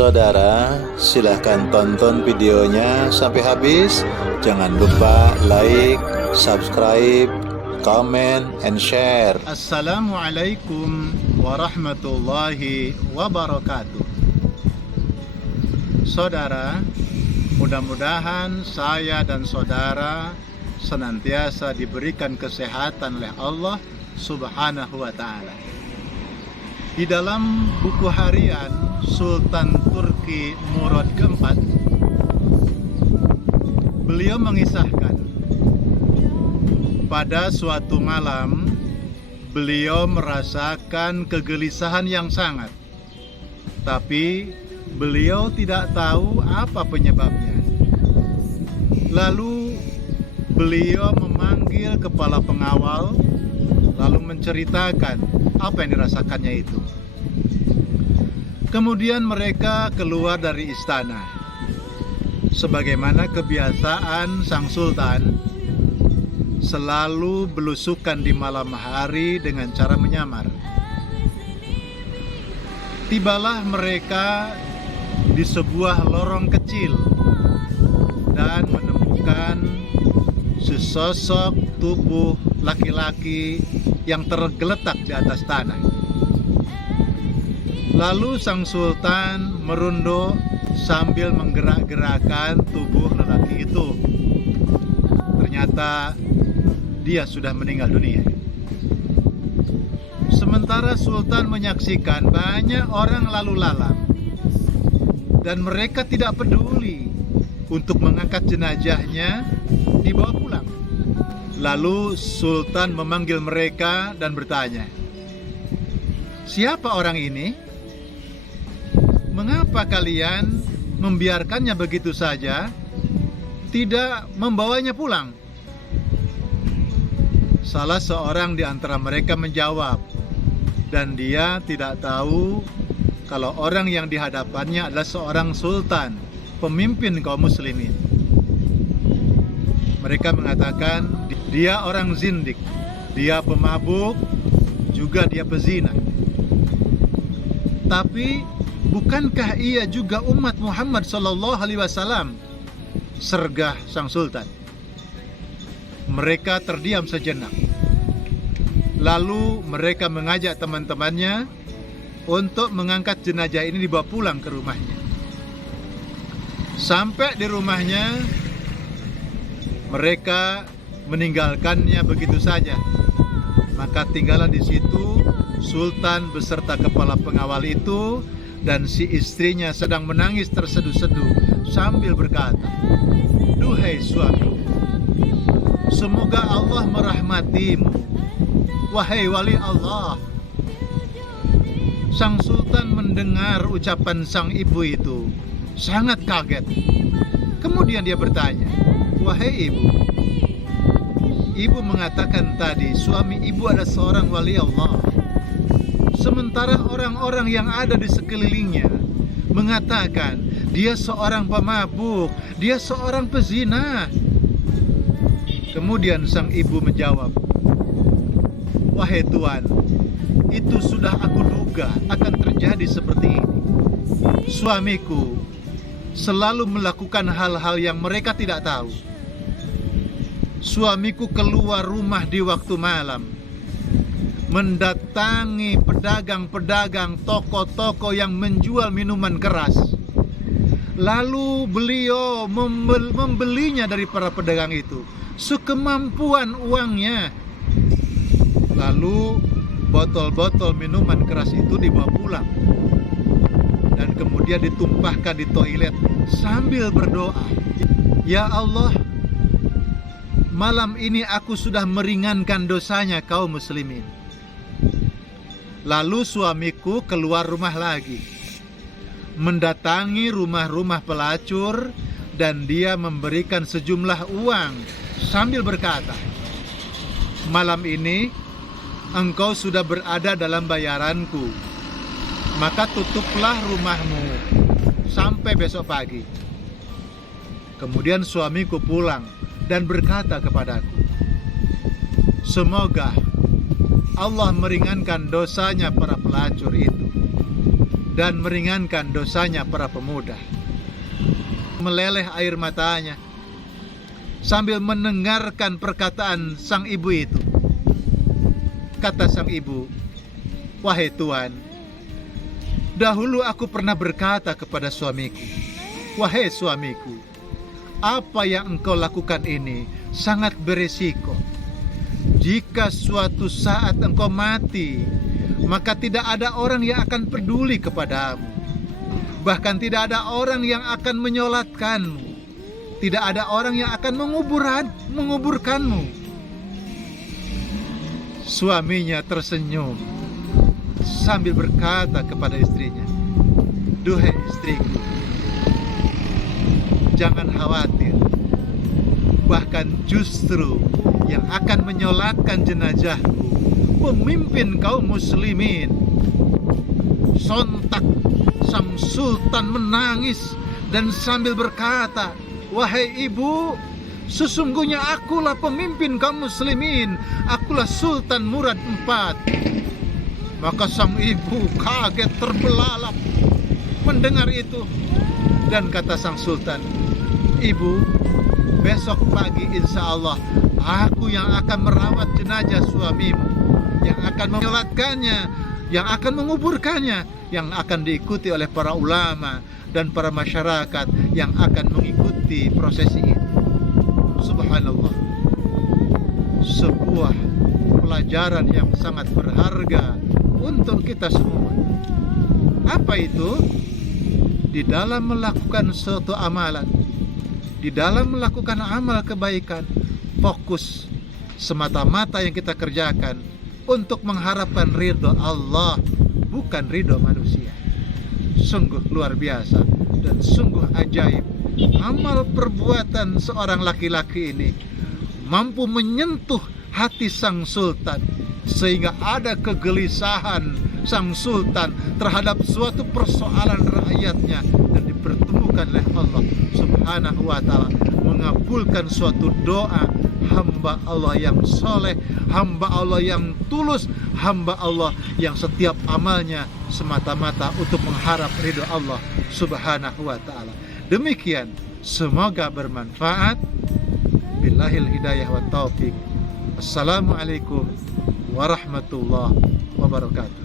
Saudara, silahkan tonton videonya sampai habis. Jangan lupa like, subscribe, comment, and share. Assalamualaikum warahmatullahi wabarakatuh. Saudara, mudah-mudahan saya dan saudara senantiasa diberikan kesehatan oleh Allah Subhanahu wa ta'ala. Di dalam buku harian Sultan Turki Murad keempat, beliau mengisahkan pada suatu malam beliau merasakan kegelisahan yang sangat, tapi beliau tidak tahu apa penyebabnya. Lalu beliau memanggil kepala pengawal, lalu menceritakan apa yang dirasakannya itu. Kemudian mereka keluar dari istana. Sebagaimana kebiasaan sang sultan, selalu belusukan di malam hari dengan cara menyamar. Tibalah mereka di sebuah lorong kecil dan menemukan sesosok tubuh laki-laki yang tergeletak di atas tanah. Lalu sang sultan merunduk sambil menggerak-gerakkan tubuh lelaki itu. Ternyata dia sudah meninggal dunia. Sementara sultan menyaksikan banyak orang lalu lalang, dan mereka tidak peduli untuk mengangkat jenazahnya dibawa pulang. Lalu sultan memanggil mereka dan bertanya, "Siapa orang ini? Mengapa kalian membiarkannya begitu saja, tidak membawanya pulang?" Salah seorang di antara mereka menjawab, dan dia tidak tahu kalau orang yang dihadapannya adalah seorang sultan, pemimpin kaum muslimin. Mereka mengatakan dia orang zindik, dia pemabuk, juga dia pezina. Tapi bukankah ia juga umat Muhammad sallallahu alaihi wasallam? Sergah sang sultan. Mereka terdiam sejenak. Lalu mereka mengajak teman-temannya untuk mengangkat jenazah ini dibawa pulang ke rumahnya. Sampai di rumahnya, mereka meninggalkannya begitu saja. Maka tinggallah di situ sultan beserta kepala pengawal itu, dan si istrinya sedang menangis terseduh-seduh sambil berkata, "Duhai suami, semoga Allah merahmatimu, wahai wali Allah." Sang sultan mendengar ucapan sang ibu itu sangat kaget. Kemudian dia bertanya, "Wahai ibu, ibu mengatakan tadi suami ibu adalah seorang wali Allah, sementara orang-orang yang ada di sekelilingnya mengatakan dia seorang pemabuk, dia seorang pezina." Kemudian sang ibu menjawab, "Wahai tuan, itu sudah aku duga akan terjadi seperti ini. Suamiku selalu melakukan hal-hal yang mereka tidak tahu. Suamiku keluar rumah di waktu malam, mendatangi pedagang-pedagang, toko-toko yang menjual minuman keras. Lalu beliau membelinya dari para pedagang itu sekemampuan uangnya. Lalu botol-botol minuman keras itu dibawa pulang dan kemudian ditumpahkan di toilet sambil berdoa, 'Ya Allah, malam ini aku sudah meringankan dosanya kaum muslimin.' Lalu suamiku keluar rumah lagi, mendatangi rumah-rumah pelacur, dan dia memberikan sejumlah uang sambil berkata, 'Malam ini engkau sudah berada dalam bayaranku, maka tutuplah rumahmu sampai besok pagi.' Kemudian suamiku pulang dan berkata kepadaku, 'Semoga Allah meringankan dosanya para pelacur itu.' dan meringankan dosanya para pemuda. Meleleh air matanya sambil mendengarkan perkataan sang ibu itu. Kata sang ibu, "Wahai Tuan, dahulu aku pernah berkata kepada suamiku, 'Wahai suamiku, apa yang engkau lakukan ini sangat beresiko. Jika suatu saat engkau mati, maka tidak ada orang yang akan peduli kepadamu. Bahkan tidak ada orang yang akan menyolatkanmu. Tidak ada orang yang akan menguburkanmu.'" Suaminya tersenyum sambil berkata kepada istrinya, "Duhai istriku, jangan khawatir. Bahkan justru yang akan menyolatkan jenazahku pemimpin kaum muslimin." Sontak sang sultan menangis dan sambil berkata, "Wahai ibu, sesungguhnya akulah pemimpin kaum muslimin. Akulah Sultan Murad IV." Maka sang ibu kaget terbelalak mendengar itu. Dan kata sang sultan, "Ibu, besok pagi insya Allah aku yang akan merawat jenazah suamimu, yang akan menyolatkannya, yang akan menguburkannya, yang akan diikuti oleh para ulama dan para masyarakat yang akan mengikuti prosesi ini." Subhanallah, sebuah pelajaran yang sangat berharga untuk kita semua. Apa itu? Di dalam melakukan suatu amalan, di dalam melakukan amal kebaikan, fokus semata-mata yang kita kerjakan untuk mengharapkan ridho Allah, bukan ridho manusia. Sungguh luar biasa dan sungguh ajaib. Amal perbuatan seorang laki-laki ini mampu menyentuh hati sang sultan, sehingga ada kegelisahan sang sultan terhadap suatu persoalan rakyatnya, dan dipertemukan oleh Allah Subhanahu wa ta'ala, mengabulkan suatu doa hamba Allah yang soleh, hamba Allah yang tulus, hamba Allah yang setiap amalnya semata-mata untuk mengharap ridho Allah Subhanahu wa ta'ala. Demikian, semoga bermanfaat. Billahil hidayah wa taufiq. Assalamualaikum warahmatullahi wabarakatuh.